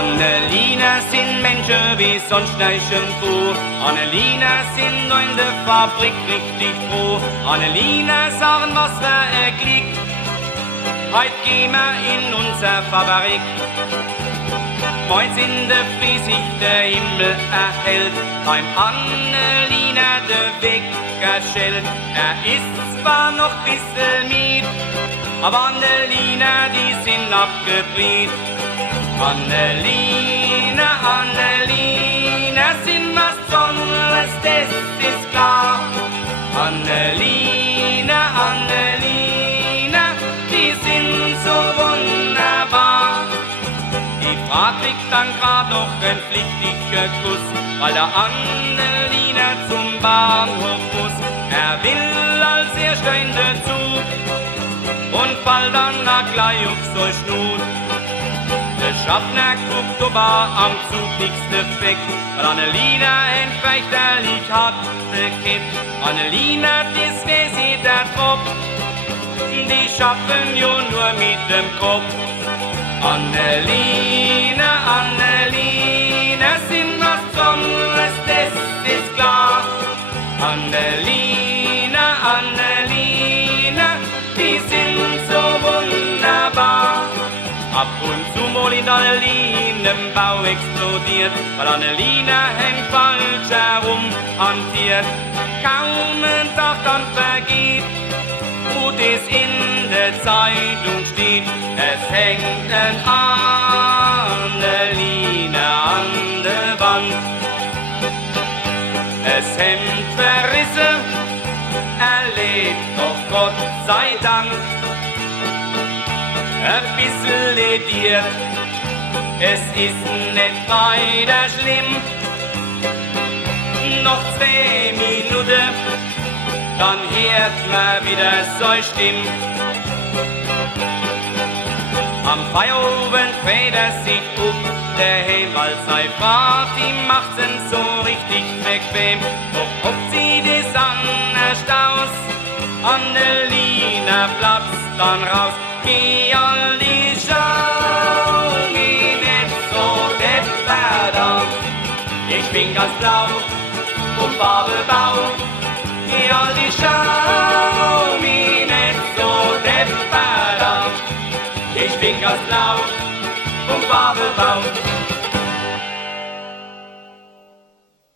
Annelina sind Menschen wie sonst nirgendwo. Annelina sind nur in der Fabrik richtig froh. Annelina sagen, was für ein Glück. Heut gehen wir in unser Fabrik. Morgens in der Früh sich der Himmel erhellt. Beim Annelina der Wecker schellt. Ist zwar noch bissel mied, aber Annelina, die sind abgebrüht. Annelina, Annelina, sind was Besonderes, das ist klar. Annelina, Annelina, die sind so wunderbar. Die Frau kriegt dann grad noch ein pflichtiger Kuss, weil der Annelina zum Bahnhof muss. Will als erster in der Zug und fall dann gleich auf so Schnut. Der Schaffner guckt, ob am Zug nichts defekt, weil Annelina ein fürchterlich hat bekippt. Annelina, das wär sie der Trupp, die schaffen ja nur mit dem Kopf. Annelina, Annelina, sind was Besonderes, das ist klar. Annelina, Annelina, die sind so wunderbar. Ab und zu mal in Annelina im Bau explodiert, weil Annelina hängt falsch herum hantiert. Kaum ein Tag dann vergeht, wo das in der Zeitung steht, es hängt ein Annelina an der Wand. Es Hemd verrissen, erlebt doch Gott sei Dank. Ein bisschen lediert, es ist nicht weiter schlimm. Noch 2 Minuten, dann hört man wieder so Stimme. Am Feierabend freut sich auf daheim, weil seine Frau, die macht's ihm so richtig bequem. Doch oft sieht es anders aus, Annelina platzt dann raus. Geh all die Schau, geh nicht so deppert an. Ich bin ganz blau und Farbe-Bau. Geh all die Schau, geh nicht so deppert an. Ich bin ganz blau und Farbe-Bau.